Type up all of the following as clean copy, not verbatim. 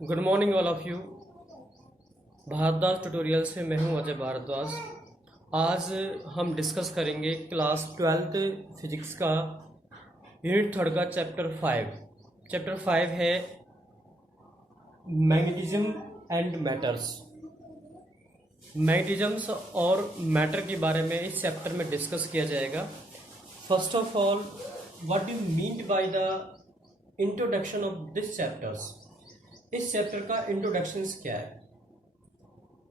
Good morning all of you. Bharadwaj tutorial से मैं हूं अजय भारद्वाज। आज हम डिस्कस करेंगे क्लास 12th फिजिक्स का यूनिट 3 का चैप्टर 5 है मैग्नेटिज्म एंड मैटर्स। मैग्नेटिज्म्स और मैटर के बारे में इस चैप्टर में डिस्कस किया जाएगा। First of all, what do mean by the introduction of this chapters. इस चैप्टर का इंट्रोडक्शन क्या है?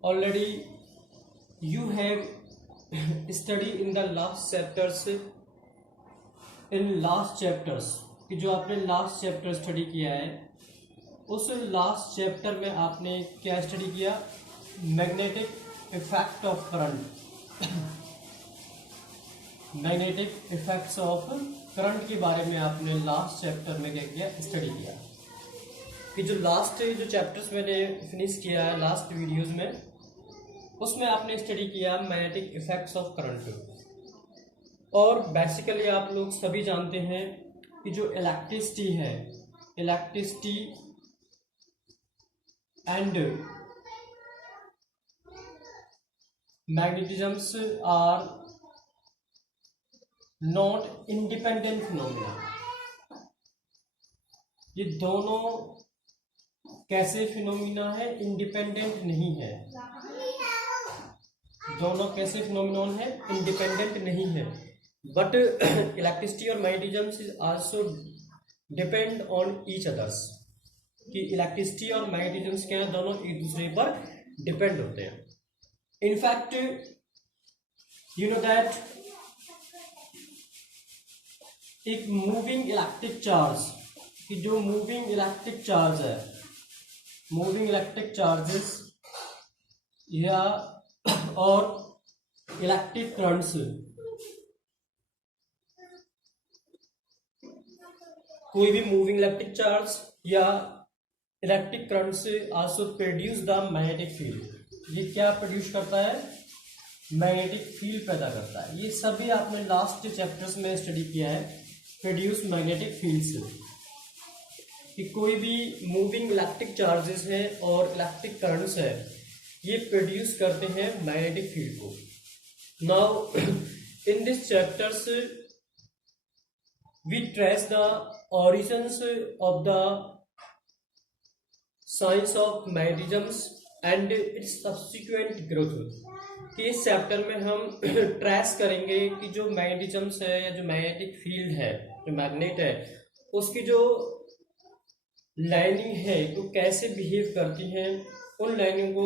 Already you have study in the last chapters कि जो आपने लास्ट चैप्टर स्टडी किया है, उस लास्ट चैप्टर में आपने क्या स्टडी किया? Magnetic effect of current. Magnetic effects of current के बारे में आपने लास्ट चैप्टर में क्या किया? स्टडी किया। कि जो चैप्टर्स मैंने फिनिश किया है लास्ट वीडियोस में, उसमें आपने स्टडी किया मैग्नेटिक इफेक्ट्स ऑफ करंट। और बेसिकली आप लोग सभी जानते हैं कि जो इलेक्ट्रिसिटी है, electricity and magnetisms are not independent phenomena. ये दोनों कैसे फिनोमिना है? इंडिपेंडेंट नहीं है। दोनों कैसे फिनोमिनन है? इंडिपेंडेंट नहीं है। बट इलेक्ट्रिसिटी और magnetisms is also depend on each others. कि इलेक्ट्रिसिटी और मैग्नेटिज्म्स क्या है? दोनों एक दूसरे पर डिपेंड होते हैं। इनफैक्ट यू नो दैट एक मूविंग इलेक्ट्रिक चार्ज कि जो मूविंग इलेक्ट्रिक चार्ज है, मूविंग इलेक्ट्रिक चार्जेस या और इलेक्ट्रिक करंट्स, कोई भी मूविंग इलेक्ट्रिक चार्ज या electric currents also produce the magnetic field. ये क्या प्रोड्यूस करता है? मैग्नेटिक फील्ड पैदा करता है। ये सभी आपने लास्ट चैप्टर्स में स्टडी किया है। प्रोड्यूस मैग्नेटिक फील्ड से कि कोई भी मूविंग इलेक्ट्रिक चार्जेस है और इलेक्ट्रिक करंट्स है, ये प्रोड्यूस करते हैं मैग्नेटिक फील्ड को। Now in this chapters we trace the origins of the science of magnetisms and its subsequent growth। कि इस चैप्टर में हम ट्रेस करेंगे कि जो मैग्नेटिज्म्स है या जो मैग्नेटिक फील्ड है, जो मैग्नेट है, उसकी जो लाइनिंग है वो कैसे बिहेव करती हैं। उन लाइनिंग को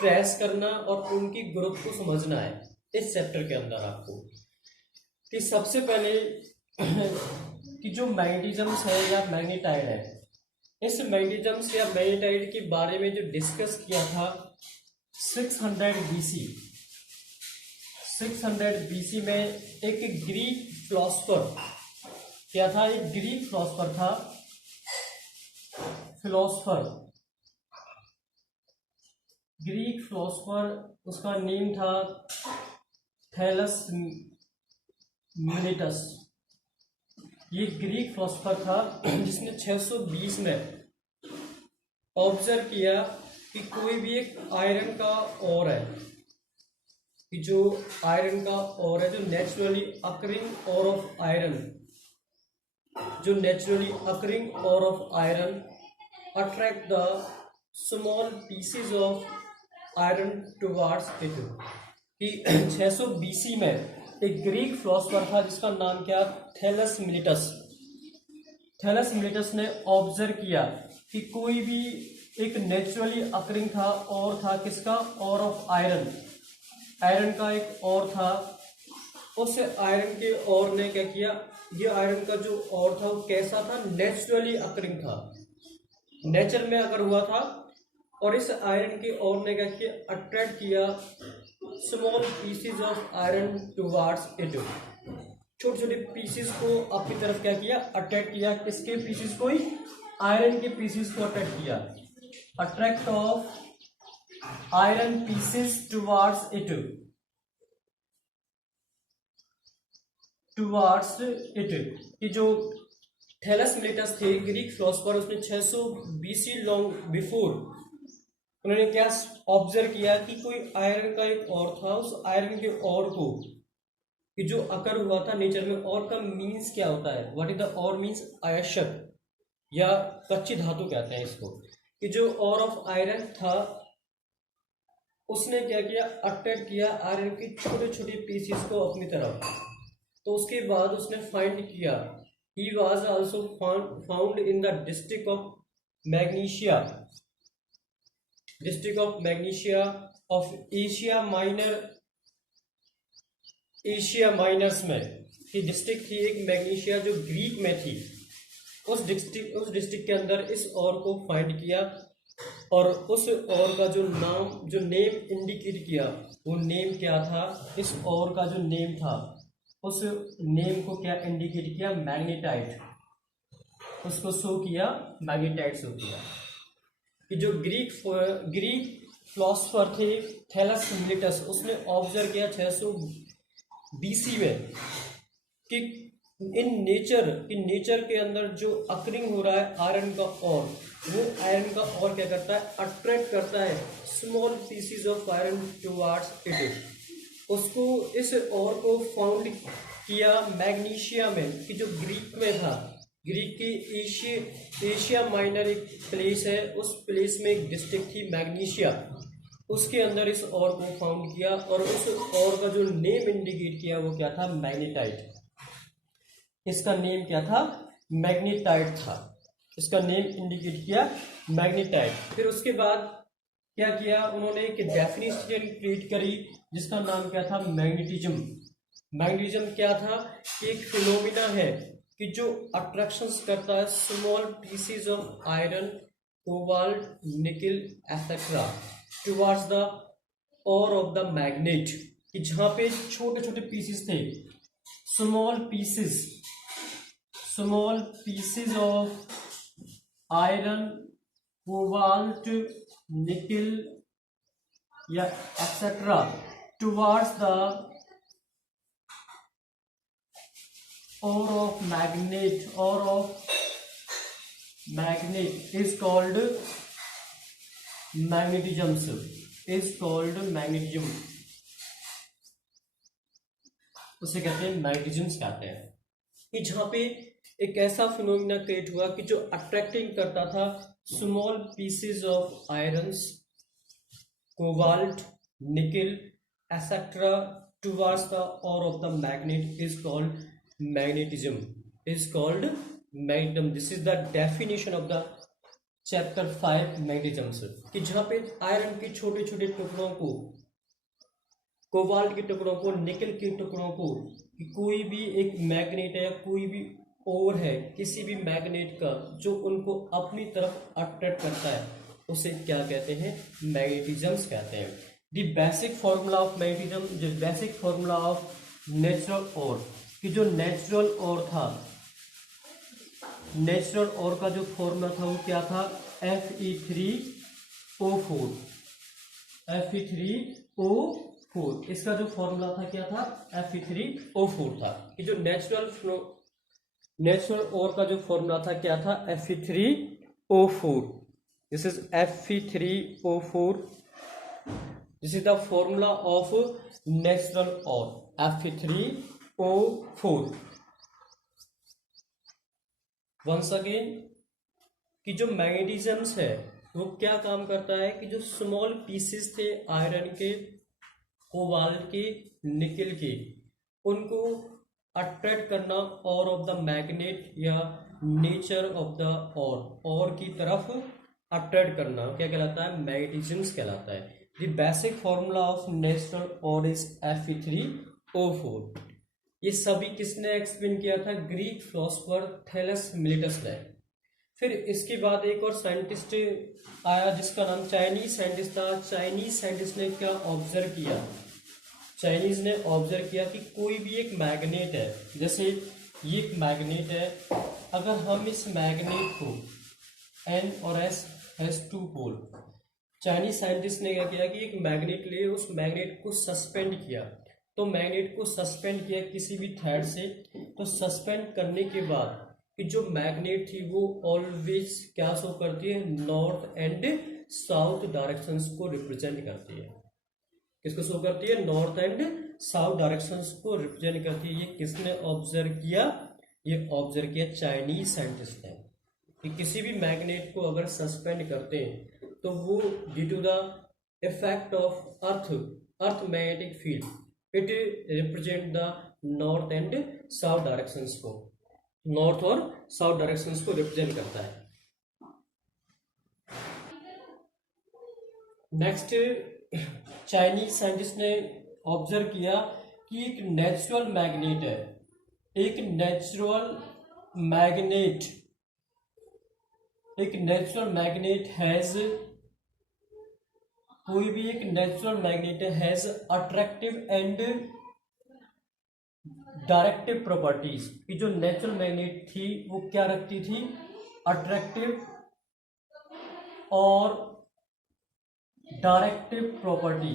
ट्रेस करना और उनकी ग्रोथ को समझना है इस चैप्टर के अंदर आपको। कि सबसे पहले कि जो मैग्नेटिज्म्स है या मैग्नेटाइड है, इस मैग्नेटिज्म्स या मैग्नेटाइड के बारे में जो डिस्कस किया था 600 BC में एक ग्रीक फिलोसफर क्या था? एक ग्रीक फिलोसफर था, ग्रीक फिलोसफर, उसका नेम था थैलस मिलेटस। ये ग्रीक फिलोसफर था जिसने 620 में ऑब्जर्व किया कि कोई भी एक आयरन का ओर है, कि जो आयरन का ओर है, जो naturally occurring ore of iron, जो naturally occurring ore of iron attract the small pieces of iron towards it. कि 600 BC में एक ग्रीक फिलोसफर था जिसका नाम क्या? Thales Miletus. थैलस मिलेटस ने ऑब्जर्व किया कि कोई भी एक नेचुरली अकरिंग था और था किसका? और ऑफ आयरन। आयरन का एक और था। उस आयरन के और ने क्या किया? ये आयरन का जो और था वो कैसा था? नेचुरली अकरिंग था, नेचर में अगर हुआ था। और इस आयरन के और ने क्या किया? अट्रैक्ट किया small pieces of iron towards it. छोटे छोटे पीसेस को अपनी तरफ क्या किया? अट्रैक्ट किया। किसके पीसेस को? आयरन के पीसेस को अट्रैक्ट किया। Attract of iron pieces towards it, towards it. कि जो थैलस मिलेटस थे ग्रीक फिलोसफर, उसने 600 BC लॉन्ग बिफोर उन्होंने क्या ऑब्जर्व किया कि कोई आयरन का एक और था, उस आयरन के और को कि जो अकर हुआ था नेचर में। और का मीन्स क्या होता है, व्हाट इज द और मीन्स अयस्क या कच्ची धातु कहते हैं इसको, कि जो और ऑफ आयरन था उसने क्या किया, अट्रैक्ट किया आयरन की छोटे छोटे पीसेस को अपनी तरफ। तो उसके बाद उसने फाइंड किया, he was also found in the district of Magnesia, district of Magnesia of Asia minor, Asia minors में की डिस्ट्रिक्ट थी एक मैग्नीशिया जो ग्रीक में थी। उस डिस्ट्रिक्ट के अंदर इस और को फाइंड किया और उस और का जो नाम, जो नेम इंडिकेट किया, वो नेम क्या था, इस और का जो नेम था उस नेम को क्या इंडिकेट किया, मैग्नेटाइट, उसको शो किया, मैग्नेटाइट शो किया। कि जो ग्रीक फिलोसफर थे थैलस मिलेटस, उसने ऑब्जर्व किया 600 BC में कि इन नेचर के अंदर जो अकरिंग हो रहा है आयरन का और, वो आयरन का और क्या करता है, अट्रैक्ट करता है small PCs of iron towards it. उसको इस और को फाउंड किया मैग्नीशिया में, कि जो ग्रीक में था, ग्रीक की एशिया माइनर एक प्लेस है, उस प्लेस में एक डिस्ट्रिक्ट थी मैग्नीशिया, उसके अंदर इस और को फाउंड किया और उस और का जो नेम इंडिकेट किया वो क्या था, मैग्नेटाइट। इसका नेम क्या था, मैग्नेटाइट था, इसका नेम इंडिकेट किया मैग्नेटाइट। फिर उसके बाद क्या किया उन्होंने, एक डेफिनेशन क्रिएट करी जिसका नाम क्या था, मैग्नेटिज्म। मैग्नेटिज्म क्या था कि एक फिनोमिना है कि जो अट्रैक्शंस करता है small pieces of iron, cobalt, निकल एटसेट्रा टुवर्ड्स द और ऑफ द मैग्नेट, कि जहां पे छोटे छोटे पीसेस थे, small pieces of iron, cobalt, निकल या एक्सेट्रा टुवर्ड्स द और of magnet is called magnetism, उसे कहते हैं मैग्नेटिज्म कहते हैं। कि जहां पे एक ऐसा फिनोमिना क्रिएट हुआ कि जो अट्रैक्टिंग करता था small pieces of irons, cobalt, निकल एटसेट्रा टुवर्ड्स द और of the magnet is called magnetism, this is the definition of the chapter 5 magnetism. कि जहां पे आयरन के छोटे छोटे टुकड़ों को, कोबाल्ट के टुकड़ों को, निकल के टुकड़ों को, कि कोई भी एक मैग्नेट है या कोई भी और है किसी भी मैग्नेट का जो उनको अपनी तरफ अट्रैक्ट करता है, उसे क्या कहते हैं, मैग्नेटिज्म्स कहते हैं। The basic formula of magnetism, जो बेसिक फॉर्मूला ऑफ नेचुरल और, कि जो नेचुरल और था, नेचुरल और का जो फॉर्मूला था वो क्या था, Fe3O4, Fe3O4, इसका जो फॉर्मूला था क्या था, Fe3O4 था। कि जो नेचुरल और का जो फॉर्मूला था क्या था, Fe3O4, this is Fe3O4, this is the formula of natural और, Fe3O4। वंस अगेन, कि जो मैग्नेटिज्म्स है वो क्या काम करता है, कि जो स्मॉल पीसेस थे आयरन के, कोबाल्ट के, निकल के, उनको अट्रैक्ट करना और ऑफ द मैग्नेट या नेचर ऑफ द और की तरफ अट्रैक्ट करना क्या कहलाता है, मैग्नेटिज्म्स कहलाता है। The basic formula of natural और इज Fe3O4। ये सभी किसने एक्सप्लेन किया था, ग्रीक फिलोसोफर थैलस मिलेटस ने। फिर इसके बाद एक और साइंटिस्ट आया जिसका नाम चाइनीज साइंटिस्ट था। चाइनीज साइंटिस्ट ने क्या ऑब्जर्व किया, चाइनीज ने ऑब्जर्व किया कि कोई भी एक मैग्नेट है, जैसे ये एक मैग्नेट है, अगर हम इस मैग्नेट को N और S has 2 pole, Chinese scientist ने क्या किया कि एक मैग्नेट लिए, उस मैग्नेट को सस्पेंड किया। तो मैग्नेट को सस्पेंड किया किसी भी थ्रेड से, तो सस्पेंड करने के बाद कि जो मैग्नेट थी वो ऑलवेज क्या शो करती है, नॉर्थ एंड साउथ डायरेक्शंस को रिप्रेजेंट करती है। किसको शो करती है, नॉर्थ एंड साउथ डायरेक्शंस को रिप्रेजेंट करती है। ये किसने ऑब्जर्व किया, ये ऑब्जर्व किया चाइनीज साइंटिस्ट ने, कि किसी भी मैग्नेट को अगर सस्पेंड करते हैं तो वो due to the effect of earth magnetic field it represent the north and south directions को, नॉर्थ और साउथ डायरेक्शंस को रिप्रेजेंट करता है। नेक्स्ट, चाइनीज साइंटिस्ट ने ऑब्जर्व किया कि एक नेचुरल मैग्नेट है, एक नेचुरल मैग्नेट हैज, कोई भी एक natural magnet has attractive and directive properties. कि जो नेचुरल मैग्नेट थी वो क्या रखती थी, अट्रैक्टिव और डायरेक्टिव प्रॉपर्टी।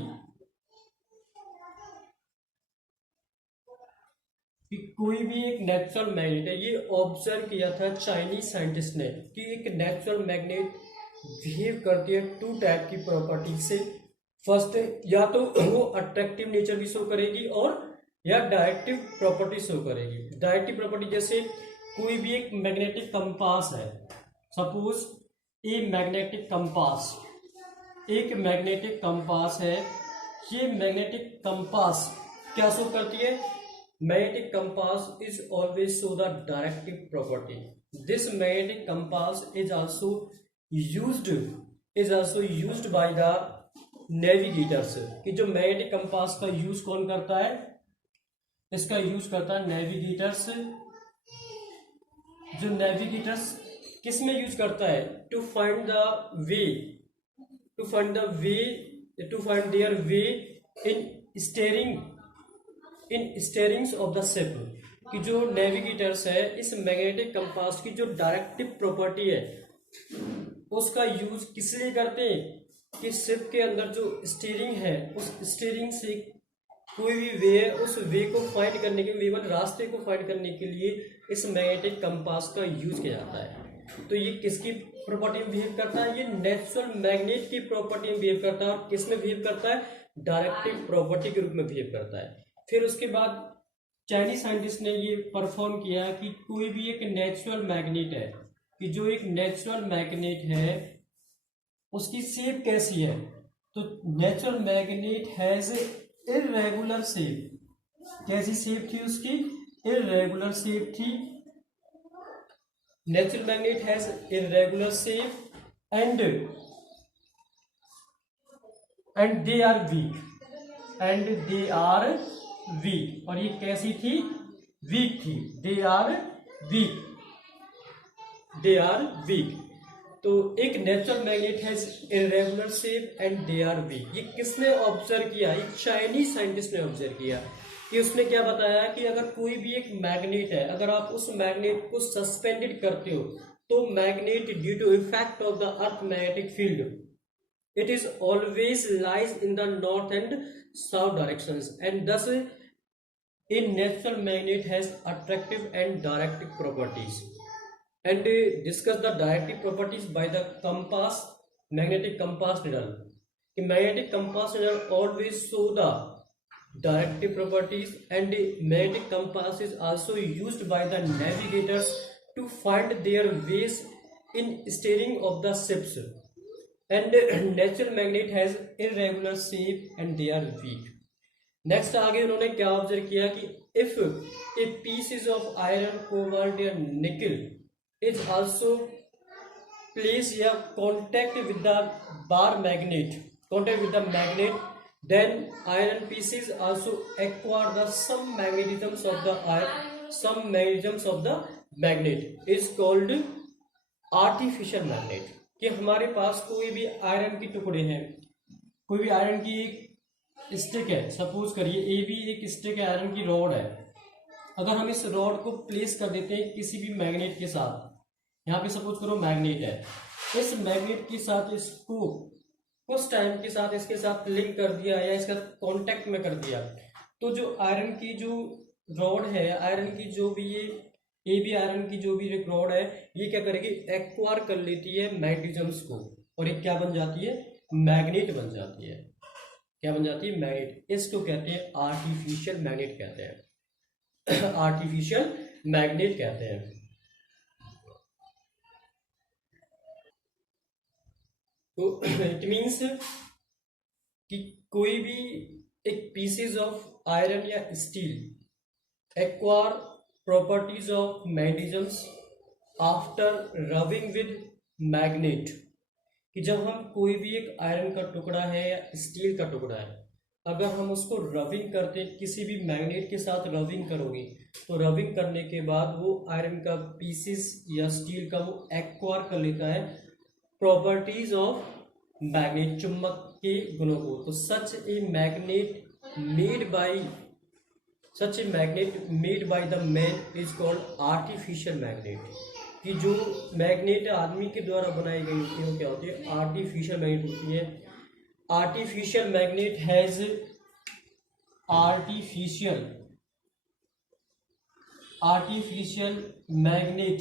कि कोई भी एक नेचुरल मैग्नेट है, ये ऑब्जर्व किया था चाइनीज साइंटिस्ट ने कि एक नेचुरल मैग्नेट बिहेव करती है टू टाइप की प्रॉपर्टी से। फर्स्ट, या तो वो अट्रैक्टिव नेचर भी शो करेगी और या डायरेक्टिव प्रॉपर्टी शो करेगी। डायरेक्टिव प्रॉपर्टी जैसे कोई भी एक मैग्नेटिक कंपास है, सपोज एक मैग्नेटिक कंपास है, ये मैग्नेटिक कंपास क्या शो करती है, magnetic compass is always show the directive property. This magnetic compass is also used by the navigators. कि जो मैग्नेटिक कंपास का यूज कौन करता है, इसका यूज करता है नेविगेटर्स। जो नेविगेटर्स किस में यूज करता है, to find their way in steerings of the ship. कि जो नेविगेटर्स है, इस मैग्नेटिक कंपास की जो डायरेक्टिव प्रॉपर्टी है उसका यूज किस लिए करते हैं, कि शिप के अंदर जो स्टीयरिंग है, उस स्टीयरिंग से कोई भी वे है, उस वे को फाइंड करने के लिए, रास्ते को फाइंड करने के लिए इस मैग्नेटिक कंपास का यूज किया जाता है। तो ये किसकी प्रॉपर्टी में बिहेव करता है, ये नेचुरल मैग्नेट की प्रॉपर्टी में बिहेव करता है। और किस में बिहेव करता है, डायरेक्टिव प्रॉपर्टी के रूप में बिहेव करता है। फिर उसके बाद चाइनीज साइंटिस्ट ने ये परफॉर्म किया कि कोई भी एक नेचुरल मैग्नेट है, कि जो एक नेचुरल मैग्नेट है उसकी शेप कैसी है, तो natural magnet has irregular shape. कैसी शेप थी उसकी, इर्रेगुलर शेप थी। Natural magnet has irregular shape and they are weak. और ये कैसी थी, वीक थी। They are weak. तो एक natural magnet has irregular shape and they are weak. ये किसने ऑब्जर्व किया, एक चाइनीज साइंटिस्ट ने ऑब्जर्व किया। कि उसने क्या बताया कि अगर कोई भी एक मैग्नेट है, अगर आप उस मैग्नेट को सस्पेंडेड करते हो तो magnet due to effect of the earth magnetic field it is always lies in the north and south directions and this a natural magnet has attractive and directive properties and discuss the directive properties by the magnetic compass needle. The magnetic compass needle always show the directive properties and magnetic compass is also used by the navigators to find their ways in steering of the ships and natural magnet has irregular shape and they are weak. Next आगे उन्होंने क्या observe किया कि if a pieces of iron, cobalt या nickel is also place या contact with the bar magnet, then iron pieces also acquire the some magnetism of the magnet is called artificial magnet. कि हमारे पास कोई भी iron के टुकड़े हैं, कोई भी आयरन की स्टिक है, सपोज करिए ए भी एक स्टिक है, आयरन की रॉड है। अगर हम इस रॉड को प्लेस कर देते हैं किसी भी मैग्नेट के साथ, यहाँ पे सपोज करो मैग्नेट है, इस मैग्नेट के साथ इसको कुछ टाइम के साथ इसके साथ लिंक कर दिया या इसका कांटेक्ट में कर दिया, तो जो आयरन की जो रॉड है, आयरन की जो भी ये ए बी आयरन की जो भी एक रॉड है ये क्या करेगी, एक्वायर कर लेती है मैग्नीशियम्स को, और एक क्या बन जाती है, मैग्नेट बन जाती है। क्या बन जाती है, मैग्नेट। इसको कहते हैं आर्टिफिशियल मैग्नेट कहते हैं। आर्टिफिशियल मैग्नेट कहते हैं। तो इट मीन्स कि कोई भी एक पीसेज ऑफ आयरन या steel acquire properties of magnesiums after rubbing with magnet, कि जब हम कोई भी एक आयरन का टुकड़ा है या स्टील का टुकड़ा है, अगर हम उसको रबिंग करते हैं, किसी भी मैग्नेट के साथ रबिंग करोगे तो रबिंग करने के बाद वो आयरन का पीसेस या स्टील का वो एक्वायर कर लेता है प्रॉपर्टीज ऑफ मैग्नेट, चुंबक के गुणों को। तो such a magnet made by the man is called artificial magnet. कि जो मैग्नेट आदमी के द्वारा बनाई गई होती है वो क्या होती है, आर्टिफिशियल मैग्नेट होती है। Artificial magnet has artificial magnet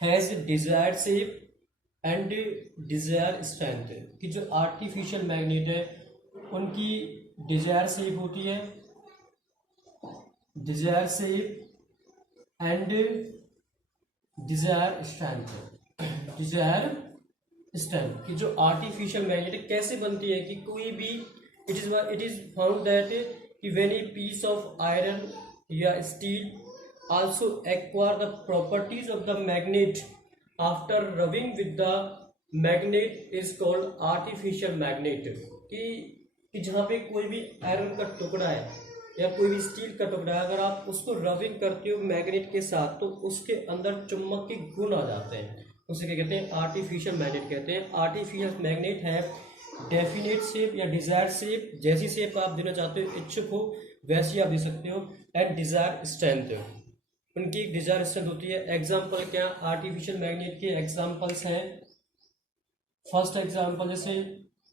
has desired shape and desire strength. कि जो आर्टिफिशियल मैग्नेट है उनकी डिजायर शेप होती है, desire shape and desire strength. कि जो आर्टिफिशियल मैग्नेट कैसे बनती है, कि कोई भी इट इज फाउंड दैट कि when a piece of iron या steel also acquire the properties of the magnet after rubbing with the magnet is called artificial magnet. कि जहाँ पे कोई भी आयरन का टुकड़ा है या कोई भी स्टील का टुकड़ा है, अगर आप उसको रबिंग करते हो मैग्नेट के साथ तो उसके अंदर चुंबक के गुण आ जाते हैं, उसे क्या कहते हैं, आर्टिफिशियल मैग्नेट कहते हैं। आर्टिफिशियल मैग्नेट है डेफिनेट शेप या डिजायर शेप, जैसी शेप आप देना चाहते हो, इच्छुक हो वैसी आप दे सकते हो, एंड डिजायर स्ट्रेंथ, उनकी एक डिजायर स्ट्रेंथ होती है। एग्जाम्पल क्या आर्टिफिशियल मैग्नेट के एग्जाम्पल्स हैं, फर्स्ट एग्जाम्पल जैसे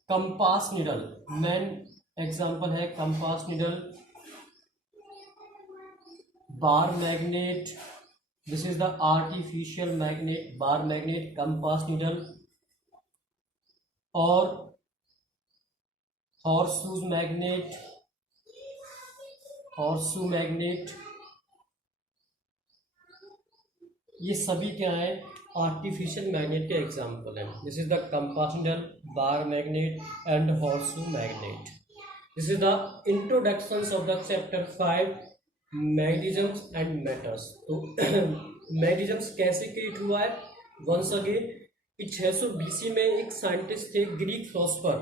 कंपास निडल, मेन एग्जाम्पल है compass needle, bar magnet, this is the artificial magnet, bar magnet, compass needle, और हॉर्सशू मैग्नेट, ये सभी क्या है, आर्टिफिशियल मैग्नेट के एग्जाम्पल हैं। This is the compass needle, bar magnet and horseshoe magnet. This is the introduction of the chapter 5 magnesiums and metals. तो magnesiums कैसे create हुआ है, वंस अगेन कि 600 BC में एक साइंटिस्ट थे, ग्रीक फिलोसफर।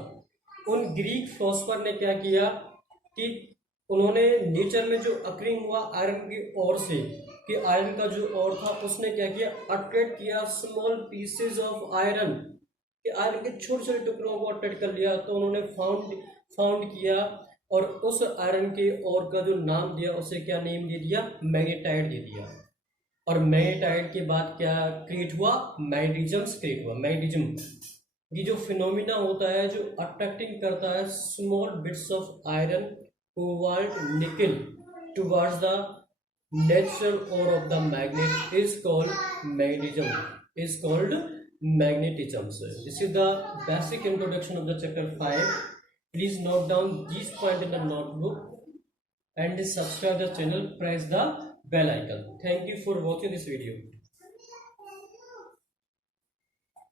उन ग्रीक फिलोसफर ने क्या किया कि उन्होंने नेचर में जो अक्रिंग हुआ आयरन की ओर से, कि आयरन का जो ओर था उसने क्या किया, अट्रैक्ट किया स्मॉल पीसेज ऑफ आयरन, कि आयरन के छोटे छोटे टुकड़ों को अट्रैक्ट कर लिया। तो उन्होंने फाउंड किया और उस आयरन के ओर का जो नाम दिया उसे क्या नेम दे दिया, मैग्नेटाइट दे दिया। और मैग्नेटाइट के बाद क्या क्रिएट हुआ, मैग्नेटिज्म क्रिएट हुआ। मैग्नेटिज्म ये जो फिनोमिना होता है जो अट्रैक्टिंग करता है small bits of iron cobalt nickel towards the natural or of the magnet is called magnetism. This is the basic introduction of the chapter 5। Please note down these points in the notebook and subscribe the channel, press the bell icon. Thank you for watching this video.